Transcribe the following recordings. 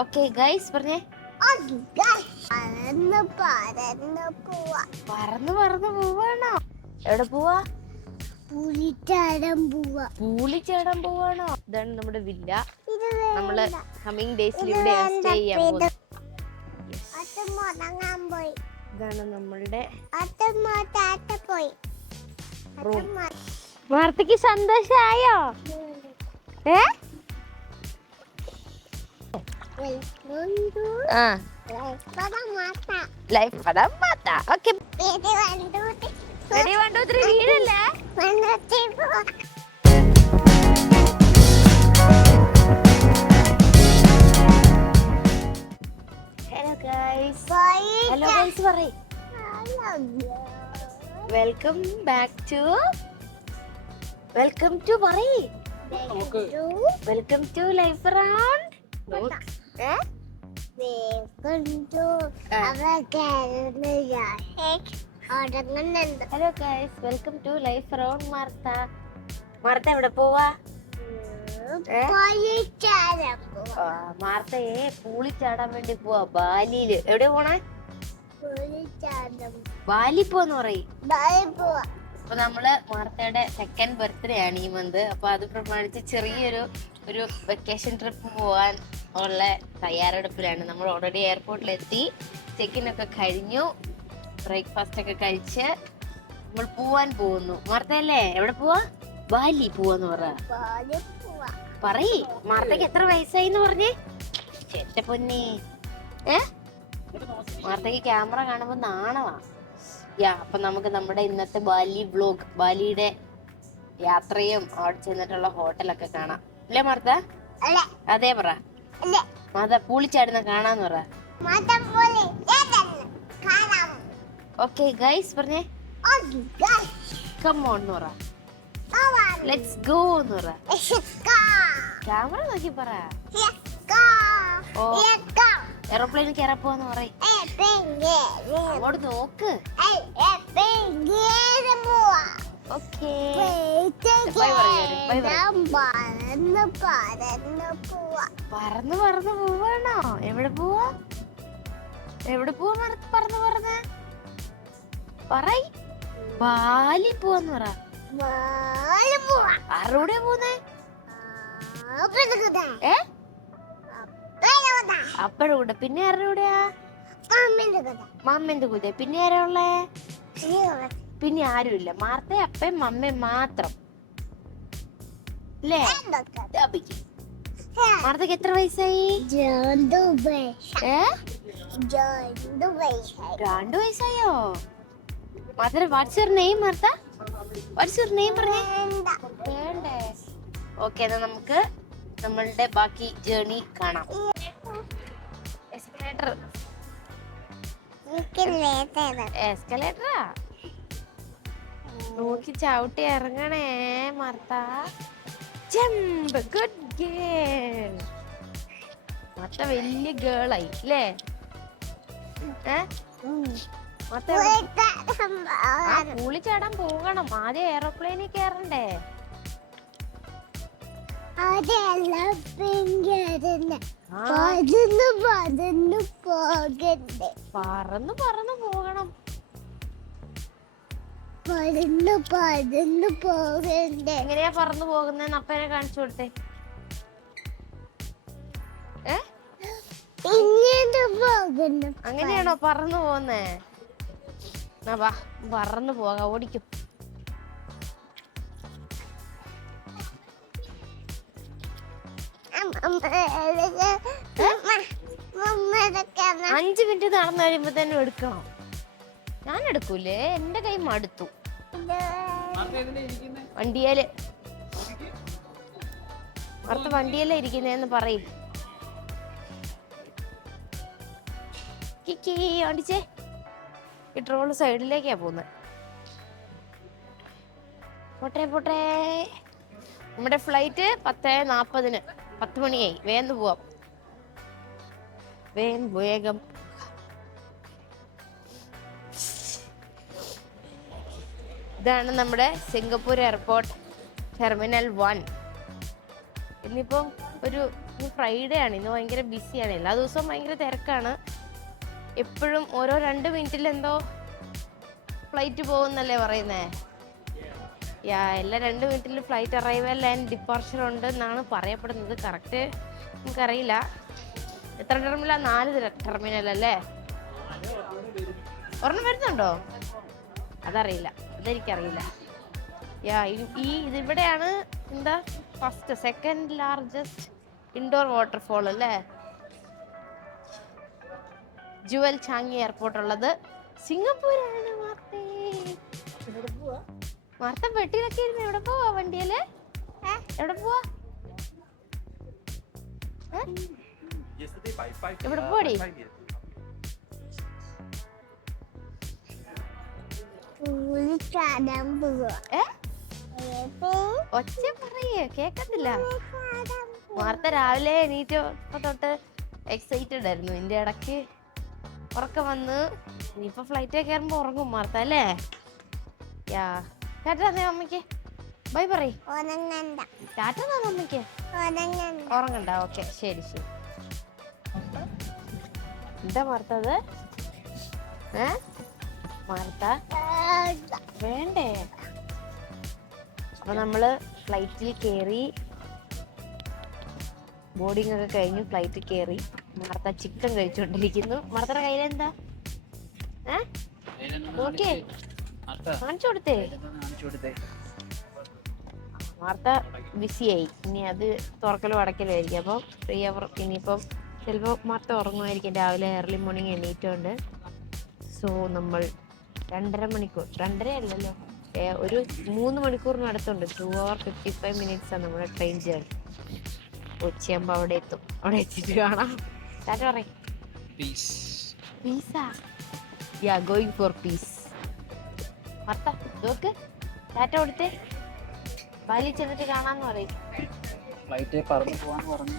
Okay guys പറഞ്ഞേ. പറന്ന് പറന്ന് പോവാണോ? എവിടെ പോവാ? പൂളിച്ചാടാൻ പോവാണോ? ഇതാണ് നമ്മുടെ വില്ല. നമ്മള് കമ്മിങ് ഡേയ്സിൽ ഇവിടെ സ്റ്റേ ചെയ്യാൻ പോകുന്നത്. ഇതാണ് നമ്മളുടെ റൂം. വാർത്തക്ക് സന്തോഷായോ? ലൈഫ് പടം മാത്ത. ഓക്കെ റെഡി 1 2 3 വീഴല്ലേ? Hello guys. ഹലോ ഗൈസ് പറയ്. വെൽക്കം ബാക്ക് ടു പറയ്. Welcome to life around. Hello guys, welcome to life around Martha. Martha എവിടെ പോവാ? മാർത്തയെ പൂളിച്ചാടാൻ വേണ്ടി പോവാ ബാലിയില്. എവിടെ പോണേ? ബാലി പോന്ന് പറയും. അപ്പൊ നമ്മള് മാർത്തയുടെ 2nd ബർത്ത്ഡേ ആണ് ഈ മന്ത്. അപ്പൊ അത് പ്രമാണിച്ച് ചെറിയൊരു വെക്കേഷൻ ട്രിപ്പ് പോവാൻ ഉള്ള തയ്യാറെടുപ്പിലാണ്. നമ്മൾ ഓൾറെഡി എയർപോർട്ടിലെത്തി, ചെക്കിൻ ഒക്കെ കഴിഞ്ഞു, ബ്രേക്ക്ഫാസ്റ്റ് ഒക്കെ കഴിച്ച് നമ്മൾ പോവാൻ പോകുന്നു. മാർത്തയല്ലേ എവിടെ പോവാ? ബാലി പോവാന്ന് പറയ്. മാർത്തക്ക് എത്ര വയസ്സായിന്ന് പറഞ്ഞേ? ചേട്ട പൊന്നി. മാർത്തക്ക് ക്യാമറ കാണുമ്പോ നാണവാ. അപ്പൊ നമുക്ക് നമ്മുടെ ഇന്നത്തെ ബാലി വ്ലോഗ്, ബാലിയുടെ യാത്രയും അവിടെ ചെന്നിട്ടുള്ള ഹോട്ടലൊക്കെ കാണാം അല്ലേ മാർത്ത? അതേ പറ. മാത പൂളിച്ചാടുന്ന കാണാന്ന് പറ. ഓക്കെ ഗൈസ് പറഞ്ഞേ. കം ഓൺ എന്ന് പറ. ലെറ്റ്സ് ഗോ എന്ന് പറ. ക്യാമറ നോക്കി പറ. എയർപ്ലെയിനിൽ കയറാൻ പോവാന്ന് പറയും. അങ്ങോട്ട് നോക്ക്. ഓക്കേ പറന്ന് പോവാണോ? എവിടെ പോവാ? പറന്ന് പറയ്. ബാലി പോവാന്ന് പറ. ആരുടെ പോന്നേ? അപ്പഴ കൂടെ. പിന്നെ ആരുടെ കൂടെയാ? മമ്മന്റെ കൂടെ. പിന്നെ ആരാ ഉള്ളേ? പിന്നെ ആരുമില്ല. മാർത്തയും അപ്പയും മമ്മയും മാത്രം അല്ലേ? മാർത്തക്ക് എത്ര വയസ്സായി? 2 വയസ്സായോ? Martha what's your name? Martha what's your name പറഞ്ഞേ. വേണ്ടേ? ഓക്കെ, എന്നാ നമുക്ക് നമ്മളുടെ ബാക്കി ജേർണി കാണാം. എസ്കലേറ്ററാ നോക്കി ചവിട്ടി ഇറങ്ങണേ Martha. Jump. Good girl. Martha വലിയ ഗേളായി അല്ലേ? പൂളിച്ചാടാൻ പോകണം. ആദ്യം എയർപ്ലെയിനിൽ കയറണ്ടേ? പറന്ന് പോകണം. എങ്ങനെയാ പറന്നു പോകുന്നേന്ന് അപ്പനെ കാണിച്ചു കൊടുത്തേ. അങ്ങനെയാണോ പറന്നു പോന്നേ? വാ പറന്നു പോകാം. ഓടിക്കും. അഞ്ച് മിനിറ്റ് നടന്നു കഴിയുമ്പോ തന്നെ എടുക്കണം. ഞാൻ എടുക്കൂലേ, എന്റെ കൈ മടുത്തു. വണ്ടിയേല് അടുത്ത വണ്ടിയല്ലേ ഇരിക്കുന്നേന്ന് പറയും. കിക്കി ഓടിച്ചേ. ഈ ട്രോള് സൈഡിലേക്കാ പോകുന്നത്. പോട്ടെ. നമ്മുടെ ഫ്ലൈറ്റ് 10:40. 10 മണിയായി. വേഗം പോവാം. വേഗം. ഇതാണ് നമ്മുടെ സിംഗപ്പൂർ എയർപോർട്ട് ടെർമിനൽ 1. ഇന്നിപ്പം ഫ്രൈഡേ ആണ്, ഇന്ന് ഭയങ്കര ബിസിയാണ്. എല്ലാ ദിവസവും ഭയങ്കര തിരക്കാണ്. എപ്പോഴും ഓരോ 2 മിനിറ്റിൽ എന്തോ ഫ്ലൈറ്റ് പോകുന്നല്ലേ പറയുന്നേ. എല്ലാ 2 മിനിറ്റിൽ ഫ്ലൈറ്റ് അറൈവൽ ആൻഡ് ഡിപ്പാർച്ചർ ഉണ്ട് എന്നാണ് പറയപ്പെടുന്നത്. കറക്റ്റ് നമുക്കറിയില്ല. എത്ര ടെർമിനലാ? 4 ടെർമിനൽ അല്ലേ? ഒരെണ്ണം വരുന്നുണ്ടോ? അതറിയില്ല, അതെനിക്കറിയില്ല. ഇതിവിടെയാണ് എന്താ സെക്കൻഡ് ലാർജസ്റ്റ് ഇൻഡോർ വാട്ടർഫോൾ അല്ലേ, ജുവൽ ചാങ്ങി എയർപോർട്ട് ഉള്ളത് സിംഗപ്പൂരാണ്. വാർത്ത പെട്ടിയിലൊക്കെ ഇരുന്ന് എവിടെ പോവാ? വണ്ടിയില് എവിടെ പോവാ? എവിടെ പോടി? ഒച്ച പറയേ, കേക്കത്തില്ല. വാർത്ത രാവിലെ എണീറ്റോ തൊട്ട് എക്സൈറ്റഡ് ആയിരുന്നു. ഇതിന്റെ ഇടയ്ക്ക് ഉറക്കം വന്ന് ഇനിയിപ്പൊ ഫ്ലൈറ്റ് കയറുമ്പോ ഉറങ്ങും വാർത്ത അല്ലേ. ടാറ്റാ അമ്മയ്ക്ക് ബൈ പറയ്. ടാറ്റ അമ്മയ്ക്ക്. ഉറങ്ങണ്ട. ഓക്കെ, ശരി ശരി. എന്താ വാർത്തത്? വാർത്ത വേണ്ടേ? അപ്പൊ നമ്മള് ഫ്ലൈറ്റിൽ കയറി, ബോർഡിംഗ് ഒക്കെ കഴിഞ്ഞു, ഫ്ലൈറ്റിൽ കയറി. വാർത്ത ചിക്കൻ കഴിച്ചുകൊണ്ടിരിക്കുന്നു. വാർത്തയുടെ കയ്യിലെന്താ? നോക്കിയേ, കാണിച്ചു കൊടുത്തേ. വാർത്ത ബിസിയായി. ഇനി അത് തുറക്കലും അടക്കലും ആയിരിക്കും. അപ്പം ഫ്രീ അവർ ഇനിയിപ്പം ചിലപ്പോൾ വാർത്ത ഉറങ്ങുമായിരിക്കും. രാവിലെ ഏർലി മോർണിംഗ് എണീറ്റുകൊണ്ട്. സോ നമ്മൾ 2.5 മണിക്കൂർ, 2.5 അല്ലല്ലോ, ഒരു 3 മണിക്കൂറിന് അടുത്തുണ്ട്. 2 hours 55 minutes ആണ് നമ്മുടെ ട്രെയിൻ ജേർണി. ഉച്ചയാകുമ്പോൾ അവിടെ എത്തും. അവിടെ എത്തിയിട്ട് കാണാം. ടാറ്റ പറയും. പീസാ ഗോയിങ് ഫോർ പീസ്. വാർത്ത നോക്ക്, ടാറ്റ കൊടുത്തേ. ബാലി ചെന്നിട്ട് കാണാന്ന് പറയും. ഫ്ലൈറ്റ് പറന്ന് പോവാന്ന് പറഞ്ഞു.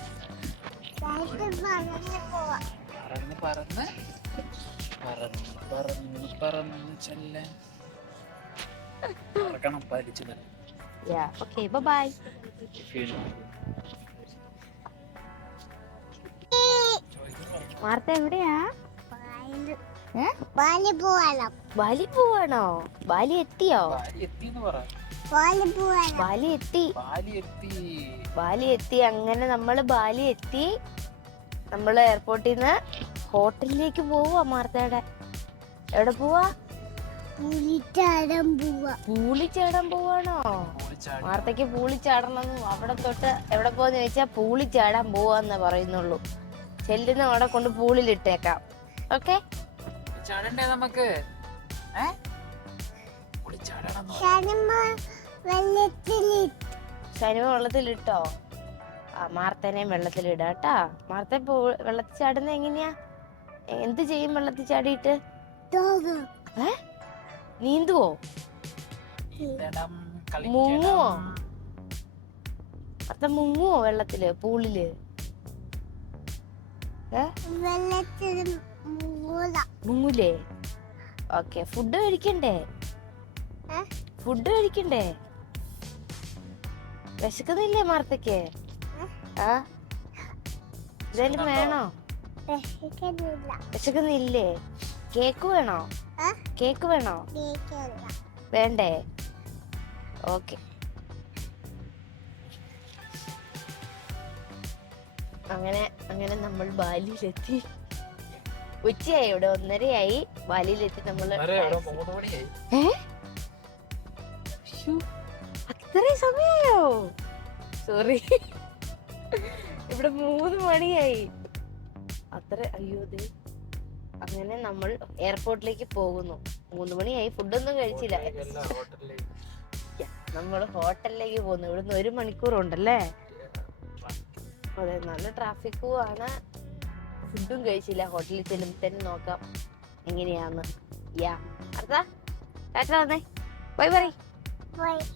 പറന്ന് ചെല്ലാൻ പറക്കണം പാലിച്ചു തന്നെ. Okay, bye. വാർത്ത എവിടെയാ? ബാലി പോവാണോ? ബാലി എത്തിയോ? ബാലി എത്തി. അങ്ങനെ നമ്മള് ബാലി എത്തി. നമ്മള് എയർപോർട്ടിൽ നിന്ന് ഹോട്ടലിലേക്ക് പോവാ. മാർത്തയുടെ എവിടെ പോവാ? പൂളിച്ചാടാൻ പോവാണോ? വാർത്തക്ക് പൂളിച്ചാടണം. അവിടെ തൊട്ട് എവിടെ പോവാന്ന് ചോദിച്ചാ പൂളിച്ചാടാൻ പോവാന്നേ പറയുന്നുള്ളൂ. ചെല്ലുന്ന അവിടെ കൊണ്ട് പൂളിലിട്ടേക്കാം. ഓക്കെ, നമുക്ക് ശനിമ വെള്ളത്തിലിട്ടോ? മാർത്തനെയും വെള്ളത്തിലിടാട്ടാ. മാർത്ത വെള്ളത്തിൽ ചാടുന്ന എങ്ങനെയാ? എന്ത് ചെയ്യും വെള്ളത്തിൽ ചാടിയിട്ട്? നീന്തുവോ? മുങ്ങുവോ? അത്ത മുങ്ങുവോ വെള്ളത്തില്? പൂളില് മുങ്ങൂലേ? ഓക്കെ, ഫുഡ് കഴിക്കണ്ടേ? വിശക്കുന്നില്ലേ മാർത്തക്ക്? ഇതെല്ലാം വേണോ? വിശക്കുന്നില്ലേ? കേക്ക് വേണോ? വേണ്ടേ? ഓക്കെ. അങ്ങനെ നമ്മൾ ബാലിയിലെത്തി. ഉച്ചയായി, ഇവിടെ 1:30 ബാലിയിലെത്തി. നമ്മള് അത്രയും സമയായോ? സോറി, ഇവിടെ 3 മണിയായി. അയ്യോ. അങ്ങനെ നമ്മൾ എയർപോർട്ടിലേക്ക് പോകുന്നു. 3 മണിയായി. ഫുഡൊന്നും കഴിച്ചില്ല. നമ്മൾ ഹോട്ടലിലേക്ക് പോകുന്നു. ഇവിടുന്ന് 1 മണിക്കൂർ ഉണ്ടല്ലേ? അതെ, നല്ല ട്രാഫിക്കും ആണ്. ഫുഡും കഴിച്ചില്ല. ഹോട്ടലിൽ ചെല്ലുമ്പോ തന്നെ നോക്കാം എങ്ങനെയാന്ന്. ടാറ്റ വന്നേ, ബൈ പറയ്.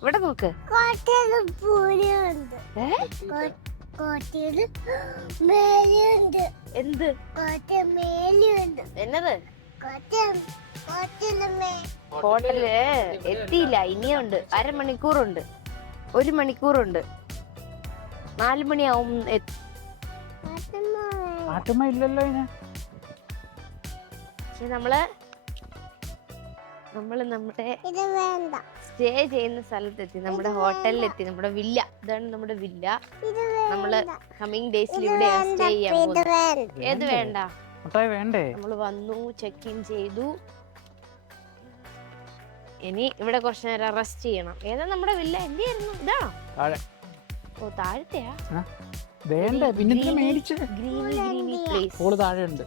ഇവിടെ നോക്ക്. എന്ത്? എന്നത്? ഹോട്ടല് എത്തിയില്ല. ഇനിയുണ്ട്. 1/2 മണിക്കൂറുണ്ട്. 1 മണിക്കൂറുണ്ട്. 4 മണിയാവും ആട്ടുമ്മ ഇല്ലല്ലോ ഇതിന്. പക്ഷെ നമ്മള് നമ്മുടെ സ്റ്റേ ചെയ്യുന്ന സ്ഥലത്തെത്തി, നമ്മുടെ ഹോട്ടലിലെത്തി, നമ്മുടെ വില്ല. ഇതാണ് നമ്മുടെ വില്ല. നമ്മള് കമ്മിങ് ഡേയ്സിൽ ഇവിടെ സ്റ്റേ ചെയ്യാൻ പോകുന്നു. ഏത് വേണ്ട? വേണ്ടേ? നമ്മള് വന്നു, ചെക്ക് ഇൻ ചെയ്തു. ഇനി ഇവിടെ കുറച്ചു നേരം റെസ്റ്റ് ചെയ്യണം. ഏതാ നമ്മുടെ വില്ല? എന്തായിരുന്നു? ഇതാണോ? ഓ, താഴത്തെയാ? വേണ്ട, പിന്നെ മേടിച്ച്. Greeny place. പൂള് താഴെ ഉണ്ട്.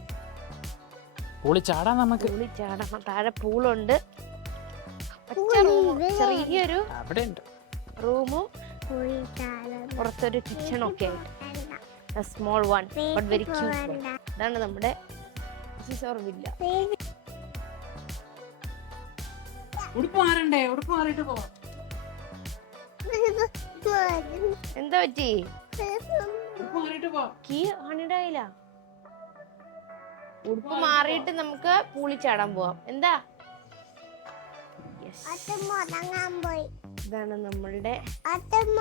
പൂളി ചാടാൻ നമുക്ക്. പൂളി ചാടണം. താഴെ പൂളുണ്ട്. ചെറിയൊരു റൂമും പുറത്തൊരു കിച്ചണും ഒക്കെ ആയിട്ട്. Small one but very cute one. ഇതാണ് നമ്മുടെ വില്ല. ഉടുപ്പ് മാറണ്ടേ? ഉടുപ്പ് മാറിയിട്ട് പോവാം. എന്താ പറ്റി? കീ ആണിടായില്ല. ഉടുപ്പ് മാറിയിട്ട് നമുക്ക് പൂളി ചാടാൻ പോവാം. എന്താ? ഇതാണ് നമ്മളുടെ അട്ടുമ്മ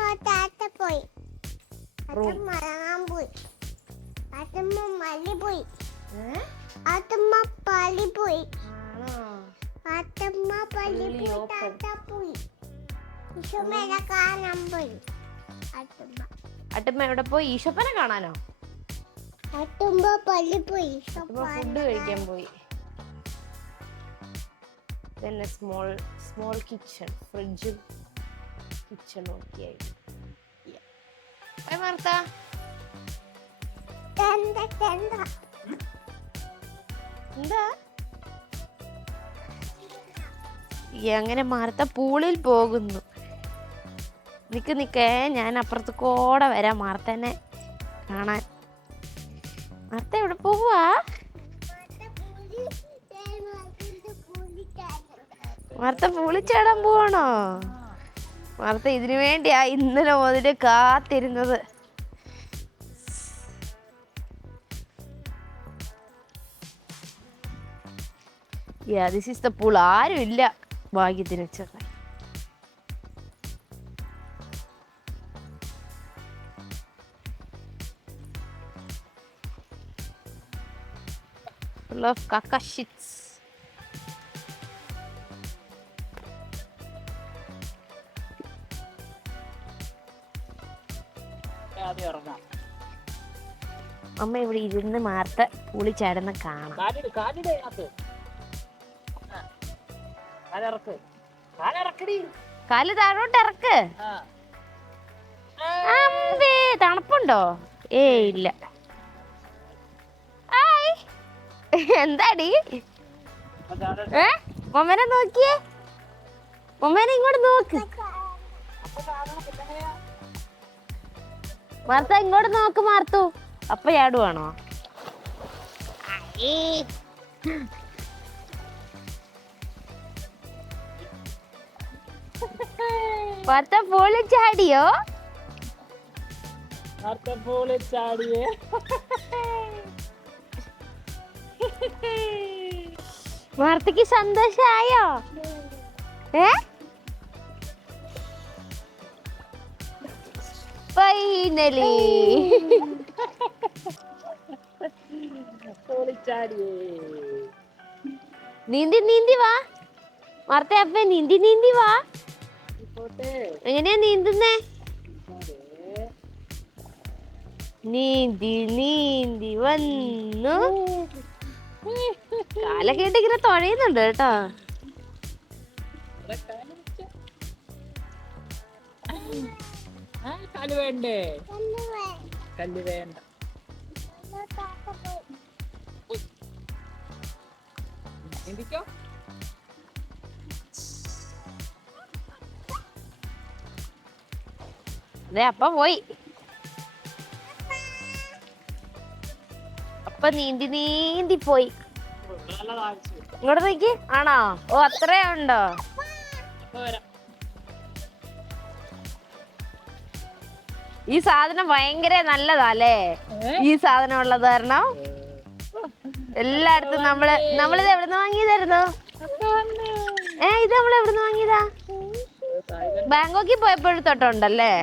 എവിടെ പോയി? ഈശോപ്പനെ കാണാനോ? ഫുഡ് കഴിക്കാൻ പോയി. പിന്നെ സ്മോൾ കിച്ചൺ, ഫ്രിഡ്ജും കിച്ചണും ഒക്കെ ആയിട്ട്. മാർത്ത, എന്താ അങ്ങനെ മാർത്ത പൂളിൽ പോകുന്നു? നിക്കേ, ഞാൻ അപ്പുറത്ത് കൂടെ വരാം മാർത്തനെ കാണാൻ. മാർത്ത എവിടെ പോവാ? മാർത്ത പൂളിച്ചാടാൻ പോവാണോ? മാർത്ത ഇതിനു വേണ്ടിയാ ഇന്നലെ മുതല് കാത്തിരുന്നത്. This is the pool. ആരും ഇല്ല ഭാഗ്യത്തിന്. വെച്ചേക്കാൻ full of caca shits. അമ്മ ഇവിടെ ഇരുന്ന് മാർത്ത പൂളി ചാടുന്ന കാണാം. കാല് താഴോട്ട് ഇറക്ക്. തണുപ്പുണ്ടോ? ഇല്ല. എന്താടി? മമ്മനെ നോക്കിയേ, മമ്മനെ ഇങ്ങോട്ട് നോക്ക്. മാർത്ത ഇങ്ങോട്ട് നോക്ക്. മാർത്തു അപ്പ ചാടുവാണോ? മാർത്ത പൂളി ചാടിയോ? മാർത്തക്ക് സന്തോഷായോ? ഫൈനലി നീന്തി വാ മാർത്ത. അപ്പ നീന്തി വാ. എങ്ങനെയാ നീന്തുന്നേ? നീന്തി വന്നു. കാലൊക്കെ ഇട്ട് ഇങ്ങനെ തുഴയുന്നുണ്ട് കേട്ടോ. കല്ല് വേണ്ടേ? കല്ല് വേണ്ട. എന്തിക്കോ? അപ്പ പോയി. അപ്പ നീന്തി പോയി. ഇങ്ങോട്ട് നോക്കി. ആണോ? ഓ, അത്രേ ഉണ്ടോ? ഈ സാധനം ഭയങ്കര നല്ലതാല്ലേ? ഈ സാധനം ഉള്ളത് കാരണം എല്ലായിടത്തും നമ്മളിത് എവിടുന്ന് വാങ്ങിയതായിരുന്നു? ഇത് നമ്മൾ എവിടുന്ന് വാങ്ങിയതാ? ബാങ്കോക്കിൽ പോയപ്പോഴും തൊട്ടുണ്ടല്ലേ?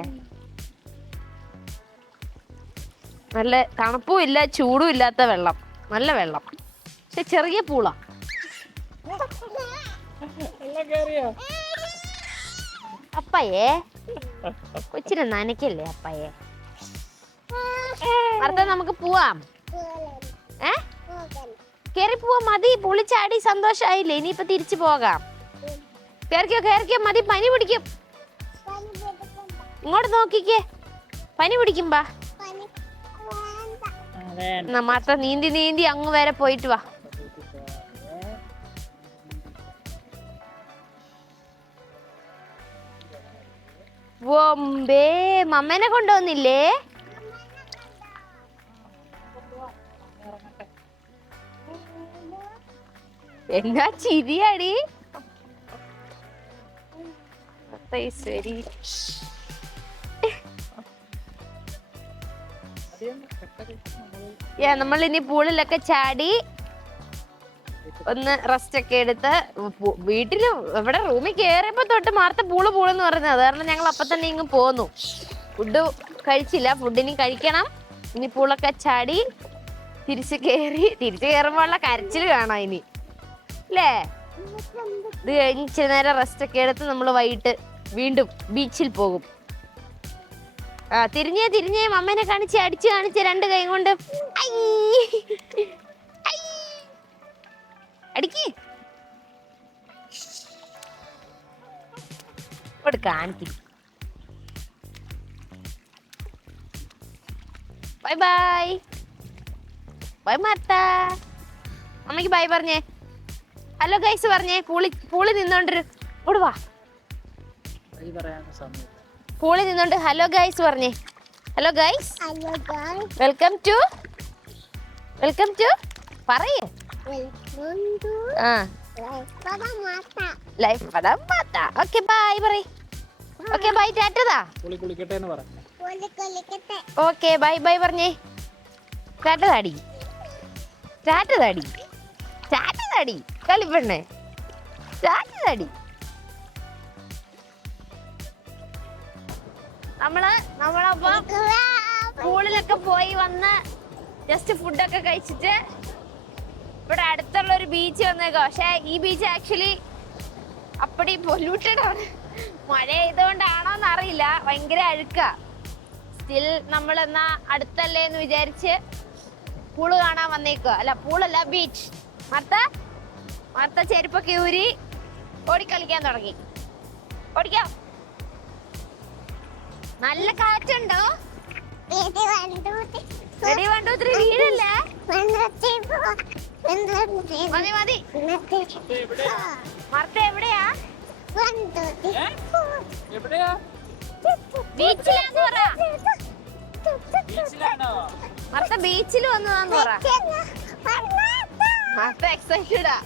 നല്ല തണുപ്പും ഇല്ല ചൂടും ഇല്ലാത്ത വെള്ളം, നല്ല വെള്ളം, പക്ഷെ ചെറിയ പൂള. അപ്പയേ കൊച്ചിനെ നനയ്ക്കല്ലേ അപ്പയേ. മർത്ത നമുക്ക് പോവാം. കേറി പോവാം, മതി. പുളിച്ചാടി സന്തോഷായില്ലേ, ഇനിയിപ്പൊ തിരിച്ചു പോകാം. കേറിക്കോ മതി, പനി പിടിക്കും. ഇങ്ങോട്ട് നോക്കിക്കേ, പനി പിടിക്കുമ്പാ. മാത്രം നീന്തി അങ്ങ് വരെ പോയിട്ട് വാ. ബോംബേ മമ്മനെ കൊണ്ടുവന്നില്ലേ? എന്നാ ചിരിയാടി. ശരി, നമ്മൾ ഇനി പൂളിലൊക്കെ ചാടി ഒന്ന് റെസ്റ്റ് ഒക്കെ എടുത്ത് വീട്ടില് ഇവിടെ റൂമിൽ കയറിയപ്പോ തൊട്ട് മാർത്ത പൂളെന്ന് പറഞ്ഞത്. അത് കാരണം ഞങ്ങൾ അപ്പൊ തന്നെ ഇങ്ങ് പോന്നു. ഫുഡ് കഴിച്ചില്ല, ഫുഡിനി കഴിക്കണം. ഇനി പൂളൊക്കെ ചാടി തിരിച്ചു കയറുമ്പോ ഉള്ള കരച്ചിൽ കാണാം ഇനി അല്ലേ. ഇത് കഴിഞ്ഞ് ഇച്ചിരി നേരം റെസ്റ്റ് ഒക്കെ എടുത്ത് നമ്മൾ വൈകിട്ട് വീണ്ടും ബീച്ചിൽ പോകും. തിരിഞ്ഞേ അമ്മേനെ അടിച്ചു കാണിച്ച് രണ്ട് കൈ കൊണ്ട് അടിക്ക് കാണിക്കും. Bye Martha. അമ്മയ്ക്ക് ബൈ പറഞ്ഞേ. ഹലോ ഗൈസ് പറഞ്ഞേ. പൂളി നിന്നോണ്ടൊരു ഓടുവാ. പൂളി നിന്നോണ്ട് ഹലോ ഗൈസ് പറഞ്ഞേ. ഹലോ ഗൈസ്, വെൽക്കം ടു പറയേ. ലൈഫ് പദം മാത്ത. ഓക്കെ ബൈ പറയ്. ഓക്കെ ബൈ, ടാറ്റതാ. ഓക്കെ ബൈ പറഞ്ഞേ. ടാറ്റതാടി കളിപ്പെണ്ണേ, ടാറ്റതാടി. നമ്മളപ്പം സ്കൂളിലൊക്കെ പോയി വന്ന് ജസ്റ്റ് ഫുഡൊക്കെ കഴിച്ചിട്ട് ഇവിടെ അടുത്തുള്ള ഒരു ബീച്ച് വന്നേക്കോ. പക്ഷെ ഈ ബീച്ച് ആക്ച്വലി അപ്പടി പൊല്യൂട്ടഡ് ആണ്. മഴ ചെയ്തുകൊണ്ടാണോന്ന് അറിയില്ല, ഭയങ്കര അഴുക്കാ. സ്റ്റിൽ നമ്മൾ എന്നാ അടുത്തല്ലേ എന്ന് വിചാരിച്ച് പൂള് കാണാൻ വന്നേക്കോ. അല്ല പൂളല്ല, ബീച്ച്. മർത്ത ചെരുപ്പൊക്കെ ഊരി ഓടിക്കളിക്കാൻ തുടങ്ങി. ഓടിക്കാം. നല്ല കാറ്റുണ്ടോ? റെഡി 1 2 3 വീഴല്ലേ? മതി. മർത്ത എവിടെയാ? ബീച്ചിലാന്ന് പറ. മർത്ത ബീച്ചിൽ വന്നതാന്ന് പറ. മർത്ത എക്സൈറ്റഡാ.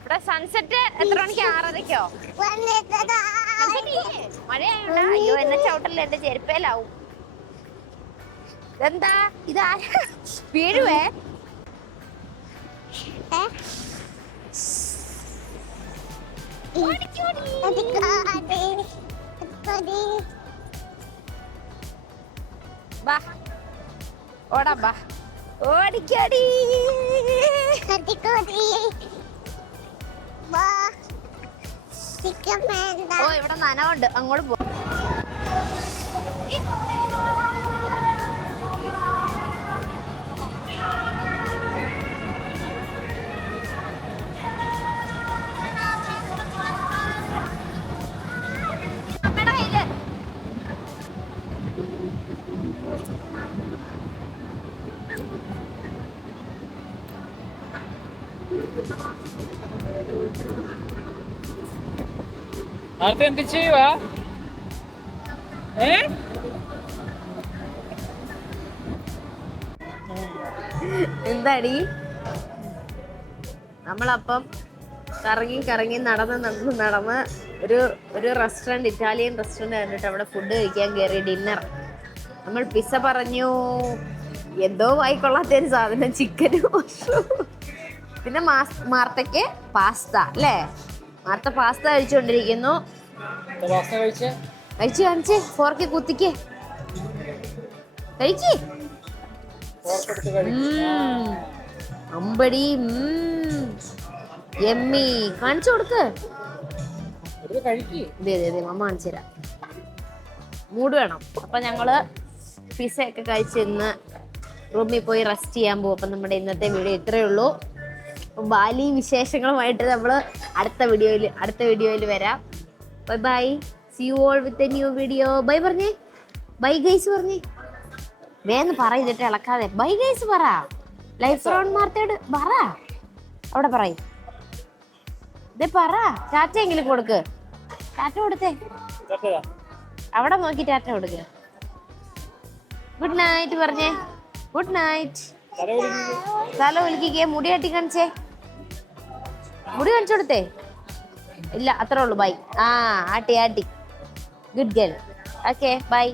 ഇവിടെ സൺസെറ്റ് എത്ര മണിക്ക്? 6:30-ക്കോ? മഴയായോണ്ട? അയ്യോ എന്നെ ചവിട്ടല്ലേ, എന്റെ ചെരുപ്പേലാവും. എന്താ ഇതാ വീഴുവേ? ഓടാ ബാ, ഓടിക്കടി. ഓ ഇവിടെ നനവുണ്ട്, അങ്ങോട്ട് പോ. എന്ത് ചെയ്യുവാ? എന്താടി? നമ്മളപ്പം കറങ്ങി നടന്ന് ഒരു റെസ്റ്റോറൻറ്റ്, ഇറ്റാലിയൻ റെസ്റ്റോറൻറ്റ് കണ്ടിട്ട് അവിടെ ഫുഡ് കഴിക്കാൻ കയറി. ഡിന്നർ. നമ്മൾ പിസ്സ പറഞ്ഞു, എന്തോ വായിക്കൊള്ളാത്തൊരു സാധനം, ചിക്കനും മഷ്റൂം. പിന്നെ മാർത്തയ്ക്ക് പാസ്ത അല്ലേ? മാർത്ത പാസ്ത കഴിച്ചുകൊണ്ടിരിക്കുന്നു. കഴിച്ച് കാണിച്ചേ, ഫോർക്കി കുത്തിക്ക് കഴിക്ക്. അമ്പടി എമ്മി കാണിച്ചു കൊടുക്ക്. അമ്മ കാണിച്ചു തരാം. മൂഡ് വേണം. അപ്പൊ ഞങ്ങള് പിസ്സ ഒക്കെ കഴിച്ച് ഇന്ന് റൂമിൽ പോയി റെസ്റ്റ് ചെയ്യാൻ പോകും. അപ്പൊ നമ്മുടെ ഇന്നത്തെ വീഡിയോ ഇത്രയേ ഉള്ളൂ. ബാലി വിശേഷങ്ങളുമായിട്ട് നമ്മള് അടുത്ത വീഡിയോയിൽ വരാം. Bye bye. See you all with a new video. Bye പറഞ്ഞേ. ബൈ ഗൈസ് പറഞ്ഞേ. വേന്ന് പറയിട്ട് ഇളക്കാതെ ബൈ ഗൈസ് പറ. ലൈഫ് റൗണ്ട് മാർത്തേട് പറ. അവിടെ പറയും. ഇതേ പറ. ടാറ്റ എങ്കിലും കൊടുക്ക്. ടാറ്റ കൊടുത്തേ. അവിടെ നോക്കി ടാറ്റ കൊടുക്ക. ഗുഡ് നൈറ്റ് പറഞ്ഞേ. Good night. തല ഒലിക്കേ. മുടി ആട്ടി കാണിച്ചേ. മുടി കാണിച്ചു കൊടുത്തേ. ഇല്ല, അത്രേ ഉള്ളൂ. ബൈ. ആട്ടി. Good girl. Okay bye.